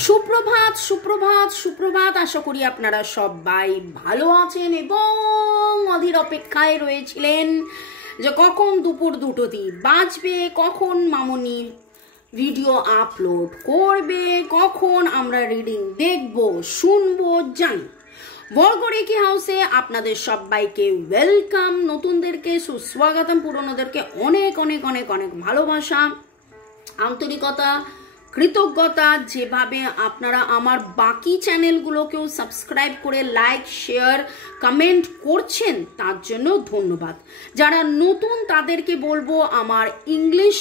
সুপ্রভাত সুপ্রভাত সুপ্রভাত। আশা করি আপনারা সবাই ভালো আছেন এবং অধীর অপেক্ষায় রয়েছিলেন যে কখন দুপুর 2টি বাজবে, কখন মামনি ভিডিও আপলোড করবে, কখন আমরা রিডিং দেখব শুনবো। জানি বর্গরেখি হাউসে আপনাদের সবাইকে ওয়েলকাম, নতুনদেরকে সুস্বাগতম, পুরনোদেরকে অনেক অনেক অনেক অনেক ভালোবাসা, আন্তরিকতা, কৃতজ্ঞতা। যেভাবে আপনারা আমার বাকি চ্যানেলগুলোকেও সাবস্ক্রাইব করে লাইক শেয়ার কমেন্ট করছেন তার জন্য ধন্যবাদ। যারা নতুন তাদেরকে বলবো আমার ইংলিশ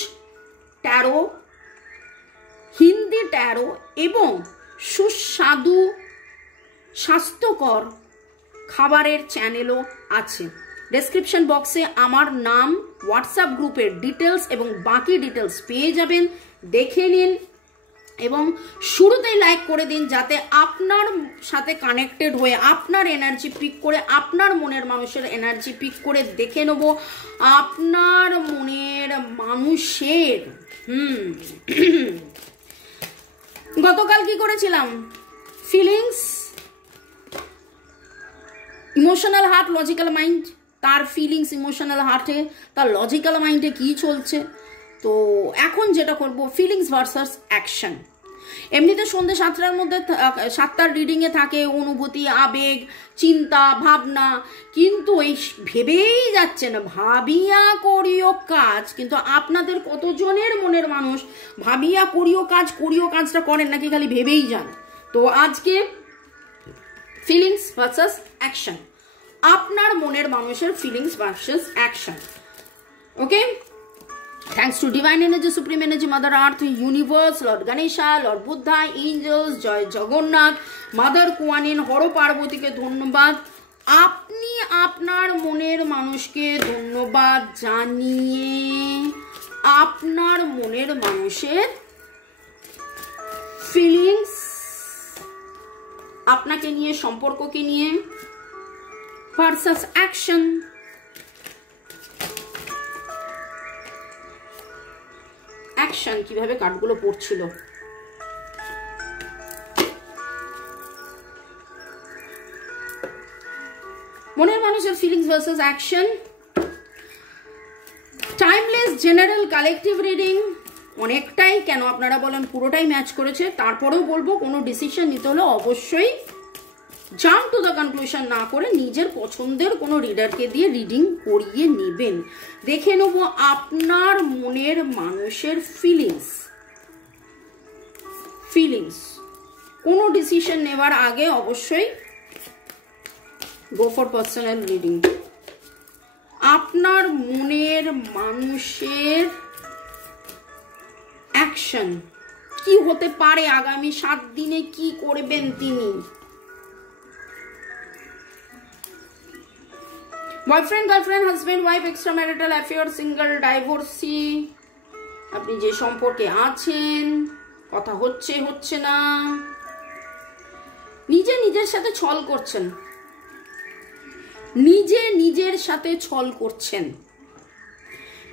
ট্যারো, হিন্দি ট্যারো এবং সুস্বাদু স্বাস্থ্যকর খাবারের চ্যানেলও আছে। ডেসক্রিপশন বক্সে আমার নাম, হোয়াটসঅ্যাপ গ্রুপের ডিটেলস এবং বাকি ডিটেলস পেয়ে যাবেন, দেখে নিন এবং শুরুতেই লাইক করে দিন যাতে আপনার সাথে কানেক্টেড হয়ে আপনার এনার্জি পিক করে, আপনার মনের মানুষের এনার্জি পিক করে দেখে নেব আপনার মনের মানুষের গতকাল কি করেছিলাম, feelings, emotional heart, logical mind, তার ফিলিংস ইমোশনাল হার্টে, তার লজিক্যাল মাইন্ডে কি চলছে। তো এখন যেটা করব ফিলিংস ভার্সাস অ্যাকশন। এমনিতে সন্ধ্যে 7টার মধ্যে 7টার রিডিংয়ে থাকে অনুভূতি, আবেগ, চিন্তা, ভাবনা, কিন্তু এই ভেবেই যাচ্ছে না ভাবিয়া করিও কাজ। কিন্তু আপনাদের কতজনের মনের মানুষ ভাবিয়া করিও কাজটা করেন নাকি খালি ভেবেই যান? তো আজকে ফিলিংস ভার্সাস অ্যাকশন, আপনার মনের মানুষের feelings versus action. Okay, thanks to divine energy, supreme energy, mother earth, universe, lord ganesha, lord buddha, angels, Joy Jagannath, mother কুয়ানিন, হর পার্বতীকে ধন্যবাদ। আপনি আপনার মনের মানুষকে ধন্যবাদ জানিয়ে আপনার মনের মানুষের ফিলিংস, আপনাকে নিয়ে, সম্পর্ককে নিয়ে ভার্সাস অ্যাকশন। অ্যাকশন কিভাবে কার্ডগুলো পড়ছিল, মনের মানুষের feelings versus action. Timeless general collective reading অনেকটাই, কেন আপনারা বলেন পুরোটাই ম্যাচ করেছে, তারপরেও বলবো কোনো ডিসিশন নিতে হলে অবশ্যই জাম্প টু দ্য কনক্লুশন না করে নিজের পছন্দের কোনো রিডারকে দিয়ে রিডিং করিয়ে নেবেন। দেখে নেব আপনার মনের মানুষের ফিলিংস। কোনো ডিসিশন নেওয়ার আগে অবশ্যই গো ফর পার্সোনাল রিডিং। আপনার মনের মানুষের অ্যাকশন কি হতে পারে, আগামী 7 দিনে কি করবেন তিনি। Boyfriend, girlfriend, husband, wife, extra marital affair, single, divorcee, আপনি যে সম্পর্কে আছেন, কথা হচ্ছে না, নিজের সাথে ছল করছেন, নিজের সাথে ছল করছেন,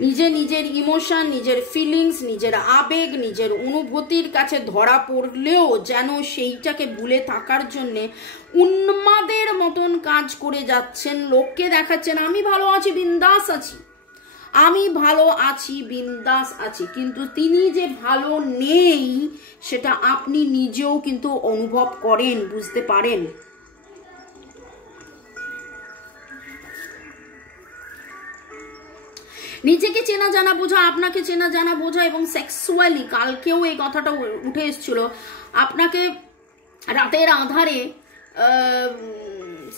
নিজের ইমোশন, নিজের ফিলিংস, নিজের আবেগ, নিজের অনুভূতির কাছে ধরা পড়লেও যেন সেইটাকে ভুলে থাকার জন্যে উন্মাদের মতন কাজ করে যাচ্ছেন। লোককে দেখাচ্ছেন আমি ভালো আছি, বিন্দাস আছি, আমি ভালো আছি, বিন্দাস আছি, কিন্তু তিনি যে ভালো নেই সেটা আপনি নিজেও কিন্তু অনুভব করেন, বুঝতে পারেন। নিজেকে চেনা জানা বোঝা, আপনাকে চেনা জানা বোঝা এবং সেক্সুয়ালি, কালকেও এই কথাটা উঠে এসেছিল, আপনাকে রাতের আধারে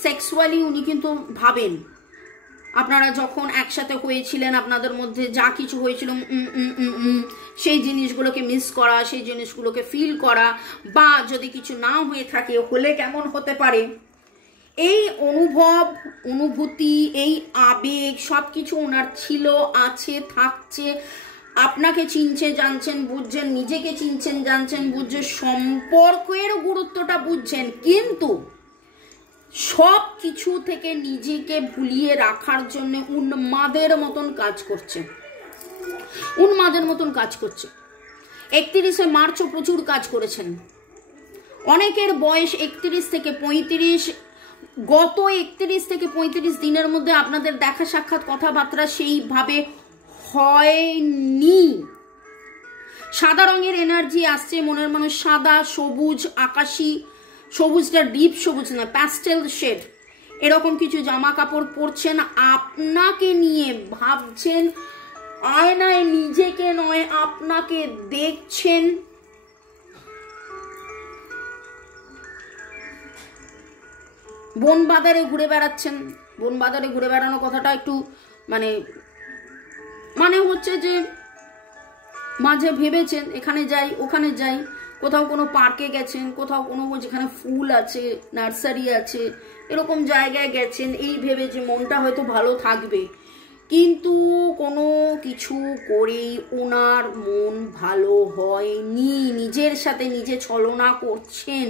সেক্সুয়ালি উনি কিন্তু ভাবেন। আপনারা যখন একসাথে হয়েছিলেন, আপনাদের মধ্যে যা কিছু হয়েছিল সেই জিনিসগুলোকে মিস করা, সেই জিনিসগুলোকে ফিল করা, বা যদি কিছু না হয়ে থাকে হলে কেমন হতে পারে, এই অনুভূতি, এই আবেগ সবকিছু ওনার ছিল, আছে, থাকছে। আপনাকে চিনছে, জানছেন, বুঝছেন, নিজেকে চিনছেন, জানছেন, বুঝছেন, সম্পর্কের গুরুত্বটা বুঝছেন, কিন্তু সব কিছু থেকে নিজেকে ভুলিয়ে রাখার জন্য উন্মাদের মতন কাজ করছে। 31শে মার্চও প্রচুর কাজ করেছেন, অনেকের বয়স 31 থেকে 35, গত 31 থেকে 35 দিনের মধ্যে আপনাদের দেখা সাক্ষাৎ কথাবার্তা সেইভাবে হয়নি। সাদা রঙের এনার্জি আসছে, মনের মানুষ সাদা, সবুজ, আকাশি, সবুজটা ডিপ সবুজ না, প্যাস্টেল শেড, এরকম কিছু জামা কাপড় পরছেন, আপনাকে নিয়ে ভাবছেন, আয়নায় নিজেকে নয় আপনাকে দেখছেন। বন বাজারে ঘুরে বেড়াচ্ছেন। বন বাজারে ঘুরে বেড়ানো কথাটা একটু মানে হচ্ছে যে মাঝে ভেবেছেন এখানে যাই ওখানে যাই, কোথাও কোনো পার্কে গেছেন, কোথাও কোনো যেখানে ফুল আছে, নার্সারি আছে, এরকম জায়গায় গেছেন, এই ভেবে যে মনটা হয়তো ভালো থাকবে, কিন্তু কোনো কিছু করেই ওনার মন ভালো হয়নি। নিজের সাথে নিজে ছলনা করছেন,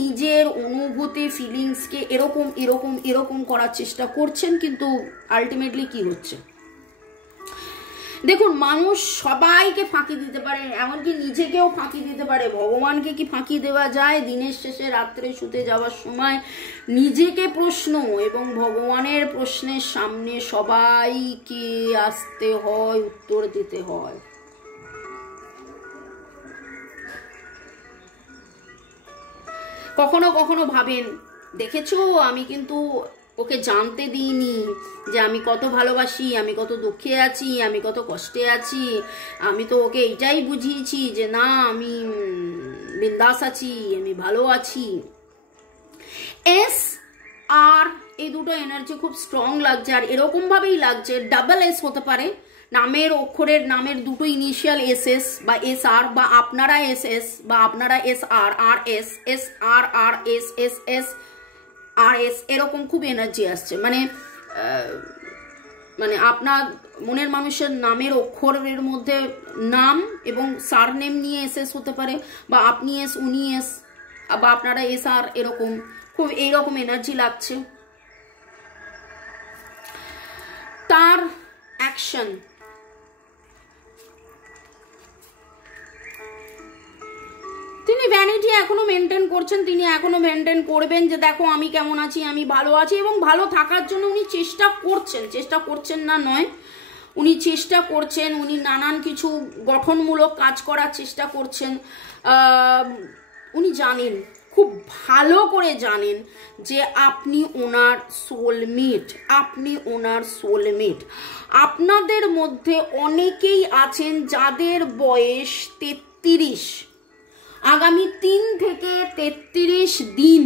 নিজের অনুভূতি ফিলিংসকে এরকম এরকম এরকম করার চেষ্টা করছেন, কিন্তু আলটিমেটলি কি হচ্ছে? দেখুন, মানুষ সবাইকে ফাঁকি দিতে পারে, এমনকি নিজেকেও ফাঁকি দিতে পারে। ভগবানকে কি ফাঁকি দেওয়া যায়? দিনের শেষে রাত্রে শুতে যাওয়ার সময় নিজেকে প্রশ্ন এবং ভগবানের প্রশ্নের সামনে সবাইকে আসতে হয়, উত্তর দিতে হয়। কখনো কখনো ভাবেন, দেখেছো আমি কিন্তু ওকে জানতে দিইনি যে আমি কত ভালোবাসি, আমি কত দুঃখে আছি, আমি কত কষ্টে আছি। আমি তো ওকে এইটাই বুঝিয়েছি যে না, আমি বিন্দাস আছি, আমি ভালো আছি। এস আর এই দুটো এনার্জি খুব স্ট্রং লাগছে, আর এরকম ভাবেই লাগছে ডাবল এস হতে পারে। নামের অক্ষরের নামের দুটো ইনিশিয়াল এস এস বা এস আর, বা আপনারা এস এস বা আপনারা এস আর, আর এস, এস আর, আর এস, এস এস আর এস, এরকম খুব এনার্জি আসছে। মানে আপনার মনের মানুষের নামের অক্ষরের মধ্যে নাম এবং সার নেম নিয়ে এস এস হতে পারে, বা আপনি এস, উনি এস, বা আপনারা এস আর, এরকম খুব এইরকম এনার্জি লাগছে। তার অ্যাকশন, তিনি ভ্যানিটি এখনো মেনটেন করছেন, তিনি এখনো মেনটেন করবেন যে দেখো আমি কেমন আছি, আমি ভালো আছি, এবং ভালো থাকার জন্য উনি চেষ্টা করছেন না নয়, উনি চেষ্টা করছেন, উনি নানান কিছু গঠনমূলক কাজ করার চেষ্টা করছেন। উনি জানেন, খুব ভালো করে জানেন যে আপনি ওনার সোলমেট, আপনি ওনার সোলমেট। আপনাদের মধ্যে অনেকেই আছেন যাদের বয়স 33, আগামী 3 থেকে 33 দিন,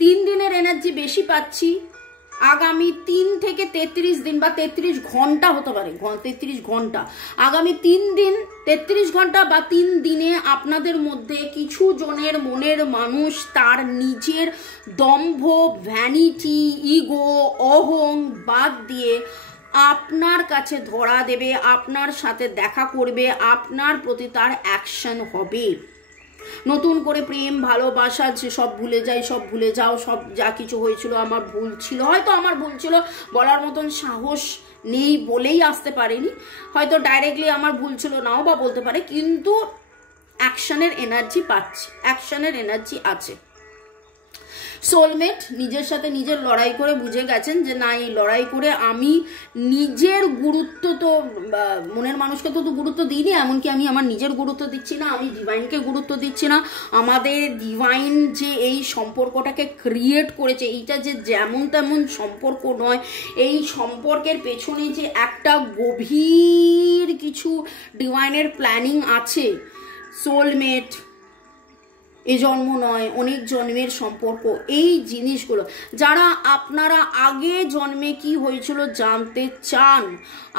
3 দিনের এনার্জি বেশি পাচ্ছি, আগামী 3 থেকে 33 দিন বা 33 ঘন্টা হতে পারে, 33 ঘন্টা, আগামী 3 দিন 33 ঘন্টা বা 3 দিনে আপনাদের মধ্যে কিছু জনের মনের মানুষ তার নিজের দম্ভ, ভ্যানিটি, ইগো, অহং বাদ দিয়ে আপনার কাছে ধরা দেবে, আপনার সাথে দেখা করবে, আপনার প্রতি তার অ্যাকশন হবে। নতুন করে প্রেম ভালোবাসা যে সব ভুলে যাই, সব ভুলে যাও, সব যা কিছু হয়েছিল আমার ভুল ছিল, হয়তো আমার ভুল ছিল বলার মতন সাহস নেই বলেই আসতে পারেনি, হয়তো ডাইরেক্টলি আমার ভুল ছিল নাও বা বলতে পারে, কিন্তু অ্যাকশনের এনার্জি পাচ্ছি, অ্যাকশনের এনার্জি আছে। সোলমেট নিজের সাথে নিজের লড়াই করে বুঝে গেছেন যে না, এই লড়াই করে আমি নিজের গুরুত্ব, তো মনের মানুষকে তো গুরুত্ব দিইনি, এমনকি আমি আমার নিজের গুরুত্ব দিচ্ছি না, আমি ডিভাইনকে গুরুত্ব দিচ্ছি না। আমাদের ডিভাইন যে এই সম্পর্কটাকে ক্রিয়েট করেছে, এইটা যে যেমন তেমন সম্পর্ক নয়, এই সম্পর্কের পেছনে যে একটা গভীর কিছু ডিভাইনের প্ল্যানিং আছে। সোলমেট এ জন্ম নয়, অনেক জন্মের সম্পর্ক, এই জিনিসগুলো যারা আপনারা আগে জন্মে কি হয়েছিল জানতে চান,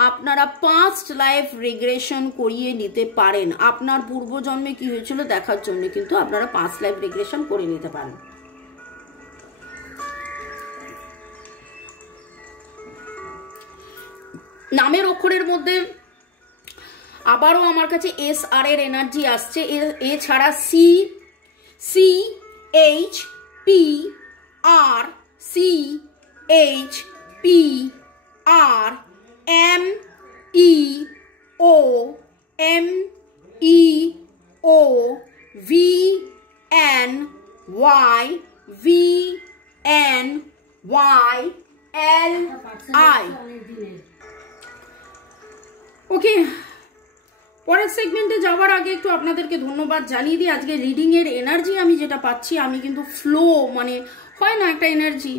আপনারা পাস্ট লাইফ রিগ্রেশন করিয়ে নিতে পারেন। আপনার পূর্বজন্মে কি হয়েছিল দেখার জন্য কিন্তু আপনারা পাস্ট লাইফ রিগ্রেশন করে নিতে পারেন। নামের অক্ষরের মধ্যে আবারও আমার কাছে এস আর এর এনার্জি আসছে, এছাড়া সি, CHPR, CHPR, MEO, ওকে, পরের সেগমেন্টে যাওয়ার আগে একটু আপনাদেরকে ধন্যবাদ জানিয়ে দিই। আজকে রিডিং এর এনার্জি আমি যেটা পাচ্ছি, আমি কিন্তু ফ্লো, মানে হয় না একটা এনার্জি,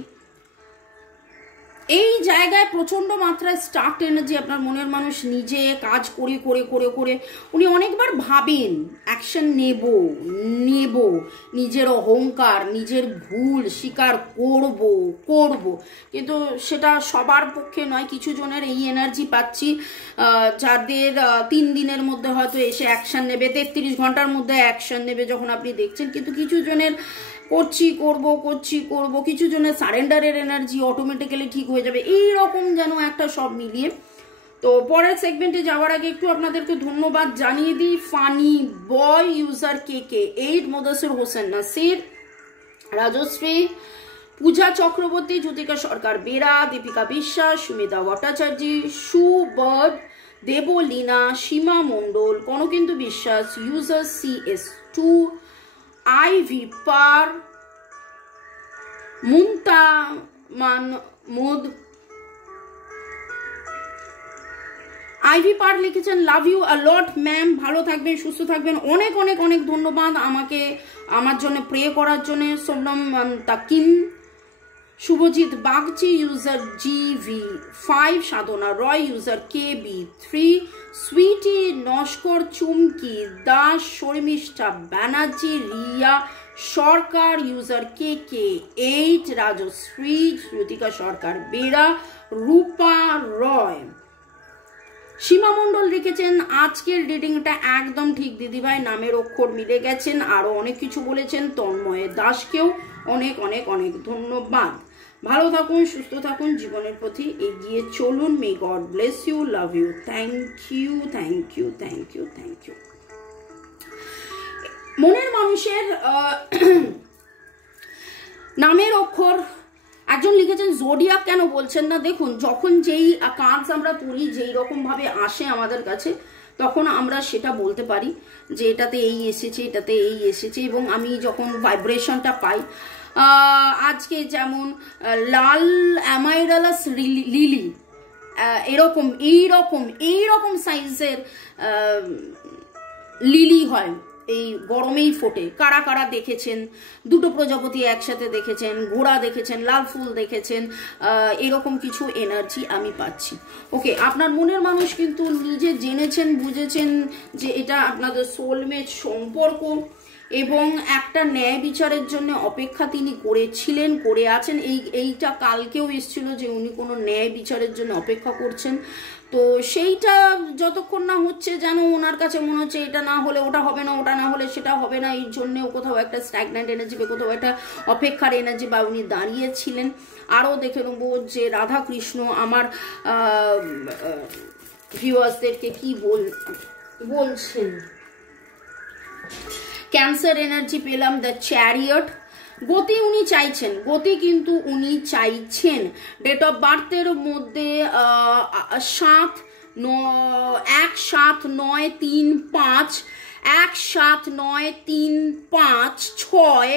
এই জায়গায় প্রচন্ড মাত্রায় স্টার্ট এনার্জি। আপনার মনের মানুষ নিজে কাজ করে করে করে করে উনি অনেকবার ভাবেন অ্যাকশন নেব, নিজের অহংকার, নিজের ভুল স্বীকার করব, কিন্তু সেটা সবার পক্ষে নয়। কিছু জনের এই এনার্জি পাচ্ছি যাদের 3 দিনের মধ্যে হয়তো এসে অ্যাকশন নেবে, 33 ঘন্টার মধ্যে অ্যাকশন নেবে যখন আপনি দেখছেন, কিন্তু কিছু জনের করব, কিছু জনের সারেন্ডারের এনার্জি অটোমেটিক্যালি ঠিক হয়ে যাবে, এই রকম যেন একটা সব মিলিয়ে। তো পরের সেগমেন্টে যাওয়ার আগে একটু আপনাদেরকে ধন্যবাদ জানিয়ে দিই। ফানি বয় ইউজার কে 8, মোদাসির হোসেন নাসির, রাজশ্রী, পূজা চক্রবর্তী, জ্যোতিকা সরকার বেরা, দীপিকা বিশ্বাস, সুমিতা ভট্টাচার্য, সুবর্ড, দেবলীনা, সীমা মণ্ডল, কনকেন্দু বিশ্বাস, ইউজার CS2, আইভি পার, মুন্তা মানমুদ, আইভি পার লিখেছেন love you a lot ma'am, ভালো থাকবেন, সুস্থ থাকবেন, অনেক অনেক অনেক ধন্যবাদ আমাকে আমার জন্য প্রে করার জন্য। সোনম তাকিম, শুভজিৎ বাগচি, ইউজার GV5, সাধনা রয়, ইউজার KB3, সুইটি নস্কর, চুমকি দাস, শর্মিষ্ঠা ব্যানার্জি, রিয়া সরকার, ইউজার KK8, রাজশ্রী, জ্যোতিকা সরকার বেরা, রূপা রয়, সীমা মণ্ডল লিখেছেন আজকের রিডিংটা একদম ঠিক দিদিভাই, নামের অক্ষর মিলে গেছেন, আরো অনেক কিছু বলেছেন। তন্ময় দাসকেও অনেক অনেক অনেক ধন্যবাদ। ভালো থাকুন, সুস্থ থাকুন, জীবনের প্রতি এগিয়ে চলুন। May God bless you, love you, thank you, thank you, thank you, thank you. মনের মানুষের নামের অক্ষর একজন লিখেছেন জোডিয়াক কেন বলছেন না। দেখুন, যখন যেই কার্ডস আমরা পড়ি, যেই রকম ভাবে আসে আমাদের কাছে, তখন আমরা সেটা বলতে পারি যে এটাতে এই এসেছে, এটাতে এই এসেছে, এবং আমি যখন ভাইব্রেশনটা পাই, আজকে যেমন লাল অ্যামাইরালাস লিলি, এরকম এইরকম সাইজের লিলি হয়, এই গরমেই ফোটে। কারা কারা দেখেছেন, দুটো প্রজাপতি একসাথে দেখেছেন, ঘোড়া দেখেছেন, লাল ফুল দেখেছেন, এরকম কিছু এনার্জি আমি পাচ্ছি। ওকে, আপনার মনের মানুষ কিন্তু নিজে জেনেছেন, বুঝেছেন যে এটা আপনাদের সোলমেট সম্পর্ক, এবং একটা ন্যায় বিচারের জন্য অপেক্ষা তিনি করেছিলেন, করে আছেন। এইটা কালকেও এসেছিল যে উনি কোনো ন্যায় বিচারের জন্য অপেক্ষা করছেন। তো সেইটা যতক্ষণ না হচ্ছে, যেন ওনার কাছে মনে হচ্ছে এটা না হলে ওটা হবে না, ওটা না হলে সেটা হবে না, এই জন্যেও কোথাও একটা স্ট্যাগন্যান্ট এনার্জি বা কোথাও একটা অপেক্ষার এনার্জি বা উনি দাঁড়িয়েছিলেন। আরও দেখে নেবো যে রাধাকৃষ্ণ আমার ভিউয়ার্সদেরকে কি বলছেন। ক্যান্সার এনার্জি পেলাম, দ্য চ্যারিয়ট, গতি উনি চাইছেন, গতি কিন্তু উনি চাইছেন। ডেট অফ বার্থের মধ্যে 1/7/9/3/5, 1/7/9/3/5/6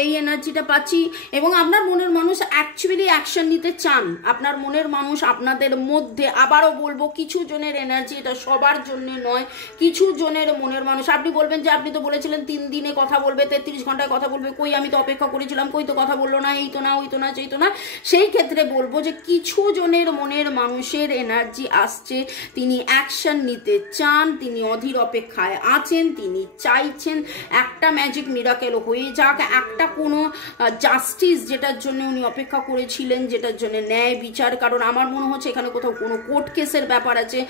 এই এনার্জিটা পাচ্ছি। এবং আপনার মনের মানুষ অ্যাকচুয়ালি অ্যাকশন নিতে চান। আপনার মনের মানুষ আপনাদের মধ্যে, আবারও বলবো, কিছু জনের এনার্জি, এটা সবার জন্য নয়, কিছু জনের মনের মানুষ, আপনি বলবেন যে আপনি তো বলেছিলেন 3 দিনে কথা বলবে, 33 ঘন্টায় কথা বলবে, কই আমি তো অপেক্ষা করেছিলাম, কই তো কথা বললো না, এই তো না, ওই তো না, সেই তো না। সেই ক্ষেত্রে বলবো যে কিছু জনের মনের মানুষের এনার্জি আসছে, তিনি অ্যাকশন নিতে চান, তিনি অধীর অপেক্ষায় আছেন, তিনি চাইছেন একটা ম্যাজিক মিরাকেল হয়ে যাক, একটা কোনো জাস্টিস যেটার জন্য উনি অপেক্ষা করেছিলেন, যেটার জন্য ন্যায় বিচার। কারণ আমার মনে হচ্ছে এখানে কোথাও কোনো কোর্ট কেসের ব্যাপার আছে,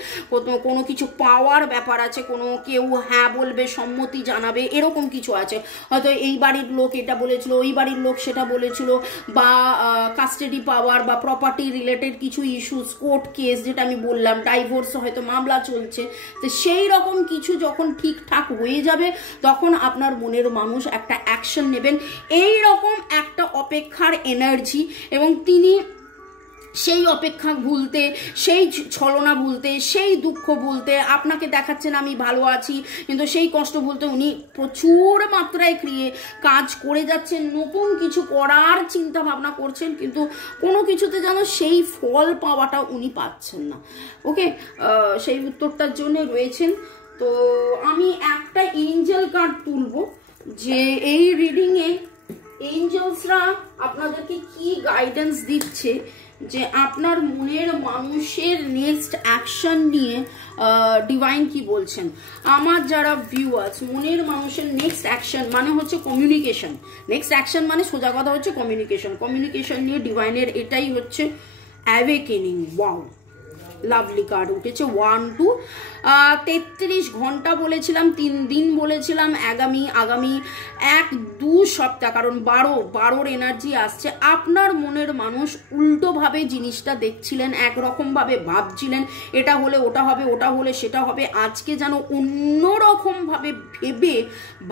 কোনো কিছু পাওয়ার ব্যাপার আছে, কোনো কেউ হ্যাঁ বলবে, সম্মতি জানাবে, এরকম কিছু আছে। হয়তো এই বাড়ির লোক এটা বলেছিল, ওই বাড়ির লোক সেটা বলেছিল, বা কাস্টাডি পাওয়ার বা প্রপার্টি রিলেটেড কিছু ইস্যুস, কোর্ট কেস, যেটা আমি বললাম, ডাইভোর্স হয়তো মামলা চলছে। তো সেই রকম কিছু যখন ঠিকঠাক হয়ে যাবে, তখন আপনার মনের মানুষ একটা অ্যাকশন নেবেন, এই রকম একটা অপেক্ষার এনার্জি। এবং তিনি সেই অপেক্ষা ভুলতে, সেই ছলনা ভুলতে, সেই দুঃখ ভুলতে, আপনাকে দেখাচ্ছেন আমি ভালো আছি কিন্তু সেই কষ্ট ভুলতে উনি প্রচুর মাত্রায় কাজ করে যাচ্ছেন, নতুন কিছু করার চিন্তা ভাবনা করছেন, কিন্তু কোনো কিছুতে যেন সেই ফল পাওয়াটা উনি পাচ্ছেন না। ওকে, সেই উত্তরটার জন্য রয়েছেন। তো আমি একটা এঞ্জেল কার্ড তুলব যে এই রিডিংয়ে এঞ্জেলসরা আপনাদেরকে কি গাইডেন্স দিচ্ছে, যে আপনার মনের মানুষের নেক্সট অ্যাকশন নিয়ে ডিভাইন কি বলছেন। আমার যারা ভিউয়ার্স, মনের মানুষের নেক্সট অ্যাকশন মানে হচ্ছে কমিউনিকেশন, নেক্সট অ্যাকশন মানে সোজা কথা হচ্ছে কমিউনিকেশন। কমিউনিকেশন নিয়ে ডিভাইনের এটাই হচ্ছে অ্যাওয়েকেনিং। ওয়াও, লাভলি কার্ড উঠেছে 1 2 33 ঘন্টা বলেছিলাম, 3 দিন বলেছিলাম, আগামী 1-2 সপ্তাহ, কারণ 12 এনার্জি আসছে। আপনার মনের মানুষ উল্টোভাবে জিনিসটা দেখছিলেন, একরকমভাবে ভাবছিলেন, এটা হলে ওটা হবে, ওটা হলে সেটা হবে। আজকে যেন অন্যরকমভাবে ভেবে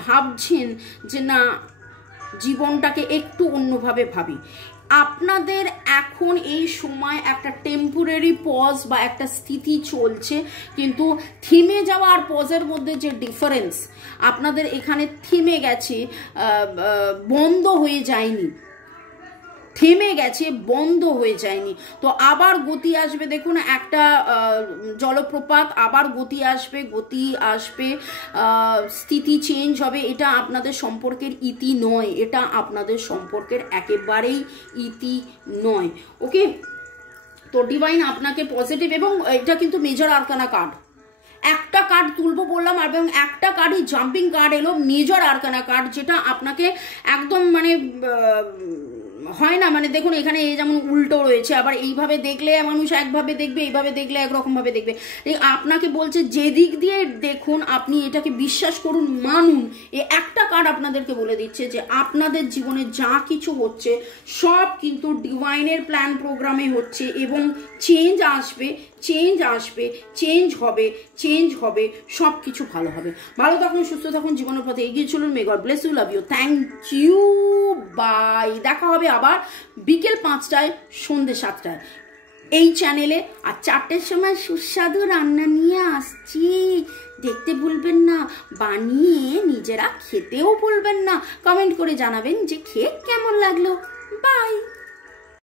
ভাবছেন যে না, জীবনটাকে একটু অন্যভাবে ভাবি। আপনাদের এখন এই সময় একটা টেম্পোরারি পজ বা একটা স্থিতি চলছে, কিন্তু থেমে যাওয়া আর পজের মধ্যে যে ডিফারেন্স, আপনাদের এখানে থেমে গেছে, বন্ধ হয়ে যায়নি, থেমে গেছে, বন্ধ হয়ে যায়নি। তো আবার গতি আসবে, দেখুন একটা জলপ্রপাত, আবার গতি আসবে, স্থিতি চেঞ্জ হবে। এটা আপনাদের সম্পর্কের ইতি নয়, এটা আপনাদের সম্পর্কের একেবারেই ইতি নয়। ওকে, তো ডিভাইন আপনাকে পজিটিভ, এবং এটা কিন্তু মেজর আরকানা কার্ড, একটা কার্ড তুলবো বললাম, এবং একটা কার্ডই জাম্পিং কার্ড এলো, মেজর আরকানা কার্ড, যেটা আপনাকে একদম মানে হয় না, মানে দেখুন এখানে এই যেমন উল্টো রয়েছে, আবার এইভাবে দেখলে মানুষ একভাবে দেখবে, এইভাবে দেখলে একরকম ভাবে দেখবে। আপনাকে বলছে যেদিক দিয়ে দেখুন আপনি এটাকে বিশ্বাস করুন, মানুন। এই একটা কার্ড আপনাদেরকে বলে দিচ্ছে যে আপনাদের জীবনে যা কিছু হচ্ছে সব কিন্তু ডিভাইনের প্ল্যান প্রোগ্রামে হচ্ছে, এবং চেঞ্জ আসবে, চেঞ্জ হবে, সব কিছু ভালো হবে। ভালো থাকুন, সুস্থ থাকুন, জীবনের পথে এগিয়ে চলুন। May God bless you, love you, thank you, bye. দেখা হবে আবার বিকেল 5টায়, সন্ধ্যে 7টায় এই চ্যানেলে। আর 4টের সময় সুস্বাদু রান্না নিয়ে আসছি, দেখতে ভুলবেন না, বানিয়ে নিজেরা খেতেও ভুলবেন না। কমেন্ট করে জানাবেন যে খেয়ে কেমন লাগলো। বাই।